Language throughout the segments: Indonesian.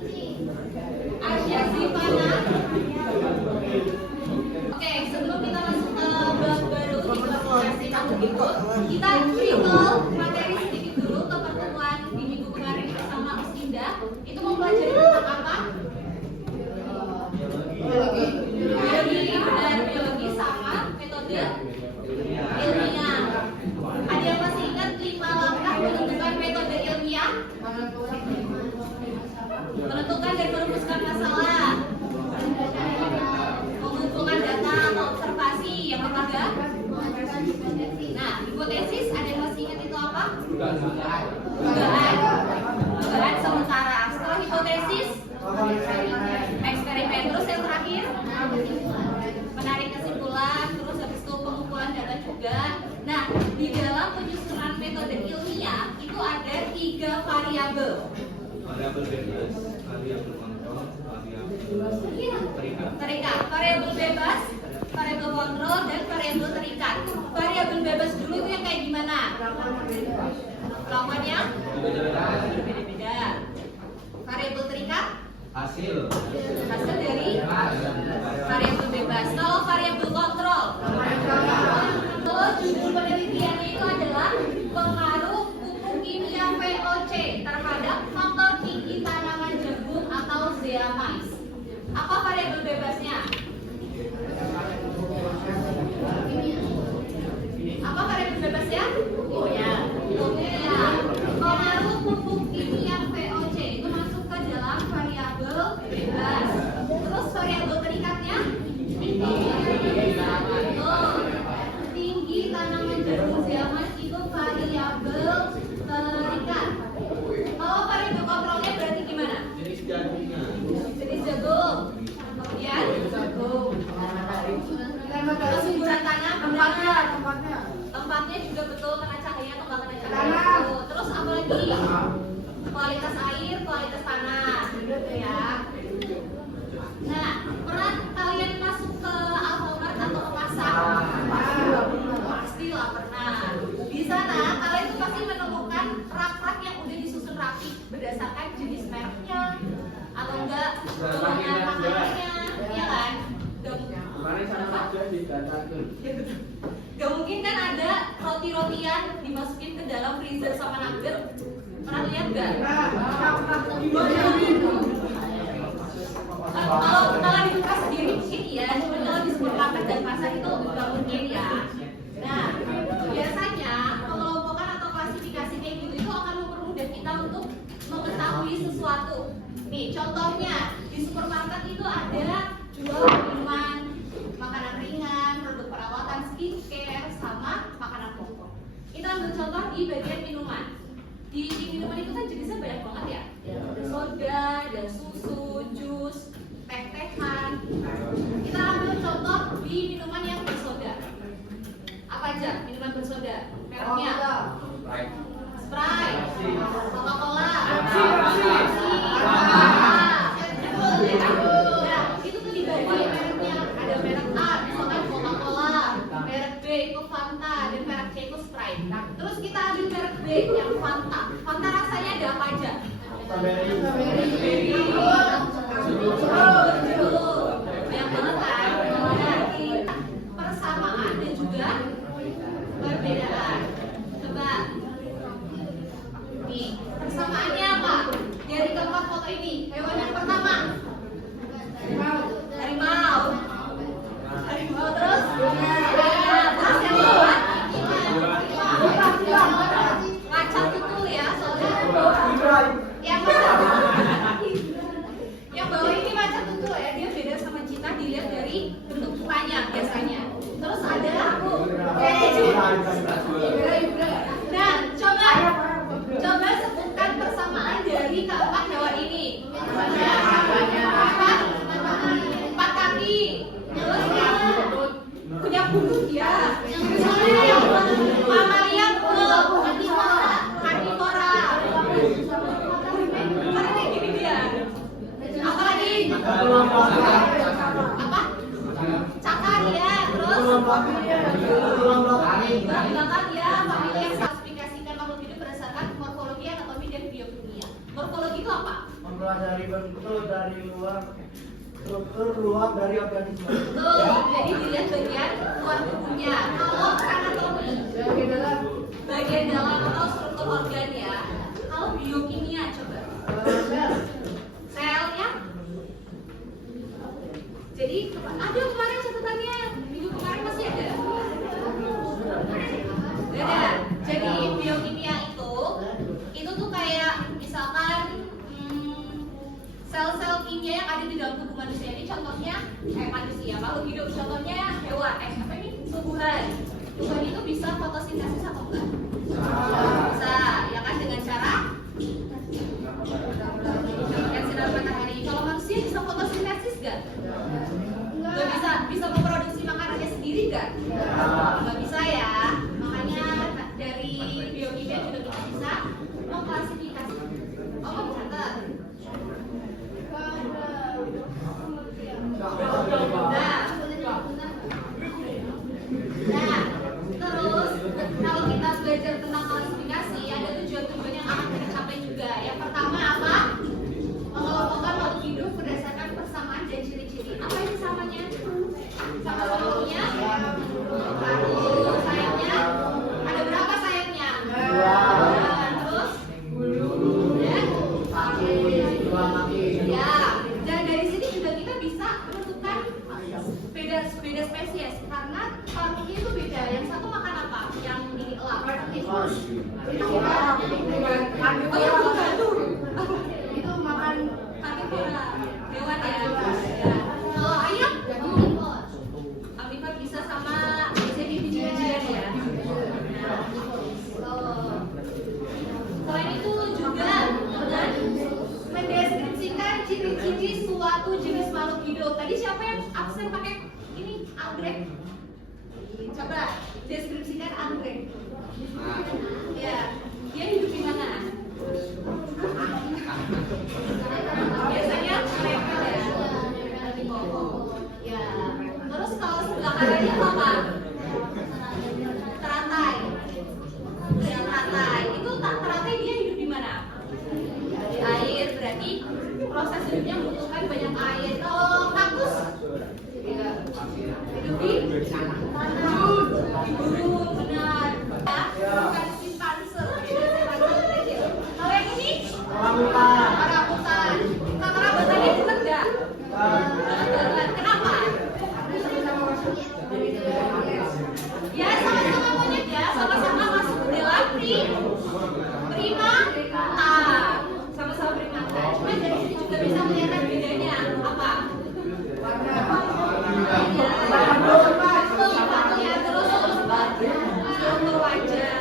Asyasi mana? Oke, sebelum kita masuk ke bab baru di klasifikasi tahun itu, kita recall materi sedikit dulu ke pertemuan di minggu kemarin bersama Mas Indah. Itu mempelajari tentang apa? Biologi dan biologi sama metode ilmiah. Ada yang masih ingat 5 langkah menentukan metode ilmiah? Menentukan dan merumuskan masalah, mengumpulkan data atau observasi. Yang ketiga, nah, hipotesis. Ada yang masih ingat itu apa? Dugaan sementara. Setelah hipotesis, eksperimen. Terus yang terakhir, menarik kesimpulan. Terus habis itu pengumpulan data juga. Nah, di dalam penyusunan metode ilmiah itu ada 3 variabel. Variabel bebas, variabel kontrol, variabel terikat. Variabel bebas, variabel kontrol, dan variabel terikat. Variabel bebas dulu itu yang kayak gimana? Lawannya berbeda-beda. Variabel terikat hasil dari variabel bebas. Kalau variabel kontrol, kalau judul penelitiannya itu adalah pengaruh pupuk kimia VOC terhadap faktor tinggi tanaman jagung atau zeamais. Apa variabel bebasnya? Apa variabel bebasnya? Oh ya, pengaruh pupuk kimia VOC itu masuk ke dalam variabel bebas. Terus variabel terikatnya? Tinggi tanaman jagung zeamais itu variabel terikat. Kalau variabel kontrolnya berarti gimana? jenis jagungnya. Jenis jagung. Kemudian kesuburan tanah, tempatnya juga betul, kena cahaya atau nggak kena cahaya betul. Terus apa lagi? Kualitas air, kualitas tanah, gitu ya. Nah, pernah kalian masuk ke Alfamart atau ke pasar? Pastilah pernah. Di sana kalian tuh pasti menemukan rak-rak yang udah disusun rapi berdasarkan jenis mereknya atau enggak golongan makanannya, ya kan? Kemarin sama aja didatakan. Gak mungkin kan ada roti-rotian dimasukin ke dalam freezer sama nugget. Pernah lihat gak? Kalau dibuka sendiri mungkin iya, cuma kalau di supermarket dan pasar itu gak mungkin ya. Nah, biasanya pengelompokan atau klasifikasi kayak gitu itu akan mempermudah kita untuk mengetahui sesuatu. Nih, contohnya di supermarket itu ada jual minuman, makanan ringan, produk perawatan, skincare, sama makanan pokok. Kita ambil contoh di bagian minuman. Di minuman itu kan jenisnya banyak banget ya. Ada soda, ada susu, jus, teh-tehan. Kita ambil contoh di minuman yang bersoda. Apa aja minuman bersoda? Mereknya? Sprite, Coca-Cola, Pepsi, nah, itu tuh dibagi mereknya. Ada merek A, misalkan Coca-Cola, merek B itu Fanta, dan merek C itu Sprite. Nah, terus kita ambil merek B yang Fanta. Fanta rasanya ada apa aja? Strawberry, banyak banget kan? Berarti persamaan dan juga perbedaan. Coba nih, persamaannya apa? Dari keempat foto ini, hewan yang pertama harimau. Terus terus yang kedua macan tutul ya, soalnya yang bawah ini macan tutul ya, dia beda sama cita dilihat dari bentuk mukanya biasanya. Terus ada nah, coba sebutkan persamaan dari keempat hewan ini. Empat kaki. Terus punya bulu dia. Mamalia belum. Karnivora. Karena kayak gini dia. Apa lagi? Apa? Cakar ya. Terus bilangan ya, famili yang klasifikasikan makhluk hidup berdasarkan morfologi, anatomi, dan biokimia. Morfologi itu apa? mempelajari bentuk dari luar, struktur luar dari organisme. Betul, jadi dilihat bagian luar tubuhnya. Kalau anatomi, bagian dalam atau struktur organ ya. Kalau biokimia coba. Selnya. Jadi ada kemarin catatannya, minggu kemarin masih ada. Ada. Jadi biokimia itu tuh kayak misalkan sel-sel kimia yang ada di dalam tubuh manusia. Ini contohnya manusia, makhluk hidup. Contohnya hewan, apa ini? Tumbuhan. Tumbuhan itu bisa fotosintesis atau enggak? Bisa, ya kan, dengan cara mendapatkan sinar matahari. Kalau manusia bisa fotosintesis enggak? Enggak bisa. Bisa memproduksi makanannya sendiri enggak? Enggak bisa ya. Makanya dari biokimia juga kita bisa mengklasifikasi. Oh, kamu catat. Nah, terus kalau kita belajar tentang klasifikasi, ada tujuan-tujuan yang akan kita capai juga. Yang pertama apa? Mengelompokkan makhluk hidup berdasarkan persamaan dan ciri-ciri. Apa ini samanya? Sama-samanya? Satu. Sayapnya? Ada berapa sayapnya? Terus? Ya, dan dari sini juga kita bisa menentukan beda spesies karena paruhnya itu beda. Yang satu makan apa? Yang ini elang. Itu bukan. Oh ya, bukan. Itu makan karnivora, hewan ya. Kalau ayam, omnivor bisa sama jadi biji-bijian ya. Selain itu juga dengan mendeskripsikan ciri-ciri suatu jenis makhluk hidup. Tadi siapa yang absen pakai ini anggrek? Coba deskripsikan anggrek. Ya, dia hidup di mana? Biasanya mereka ya di pokok. Ya. Terus kalau sebelah kanannya apa? Teratai. Ya, teratai. Itu teratai dia hidup di mana? Di air. Berarti proses hidupnya membutuhkan banyak air. Kalau kaktus? Ya. Hidup di gunung, benar. Ya, bukan simpanse. Kalau yang ini? Orangutan. Orangutannya bener nggak? Kenapa? Ya, sama-sama monyet ya, sama-sama masuk ke dalam primata. Sama-sama primata. Cuma dari sini juga bisa melihat bedanya. Apa? Warna. Ya, terus struktur wajah.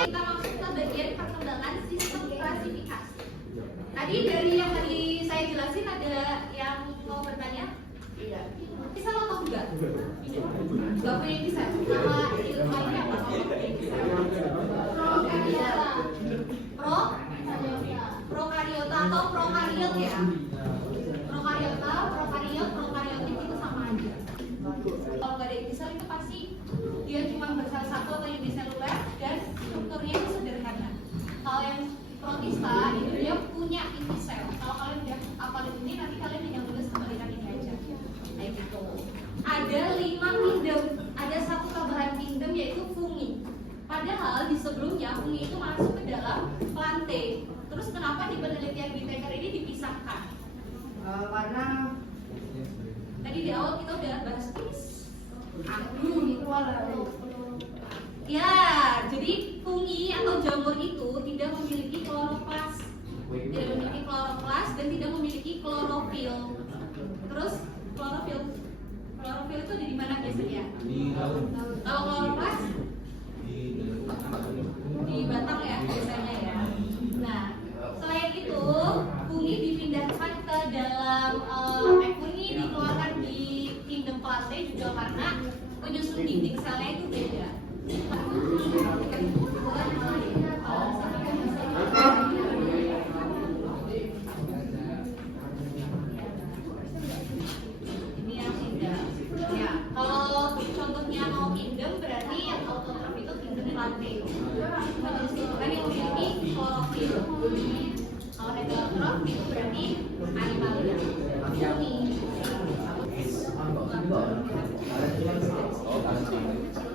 Kita masuk ke bagian perkembangan sistem klasifikasi. Tadi dari yang tadi saya jelasin ada yang mau bertanya? Iya. Bisa lo tahu enggak? Gak punya bisa. Nama ilmu ini apa? Prokariota atau prokariot ya? Prokariota, prokariotik itu sama aja. Kalau nggak ada intisel itu pasti dia cuma bersel satu atau uniseluler dan strukturnya itu sederhana. Kalau yang protista itu dia punya intisel. Kalau kalian udah hafalin ini nanti kalian tinggal tulis kembalikan ini aja. Kayak gitu. Ada 5 kingdom, ada satu tambahan kingdom yaitu fungi. Padahal di sebelumnya fungi itu masuk ke dalam plante. Terus kenapa di penelitian Whittaker ini dipisahkan? Karena tadi di awal kita udah bahas ya, jadi fungi atau jamur itu tidak memiliki kloroplas, dan tidak memiliki klorofil. Terus klorofil itu ada di mana biasanya? Kalau kloroplas di batang ya biasanya ya. Nah, selain itu fungi dipindahkan ke dalam fungi dikeluarkan di kingdom plante juga karena penyusun dinding selnya itu beda. Ini yang kingdom. Ya, kalau contohnya mau kingdom berarti yang autotrof itu kingdom plante. Penyusunan yang memiliki klorofil. Kalau itu berarti animalia. Ini. Oh, kasih.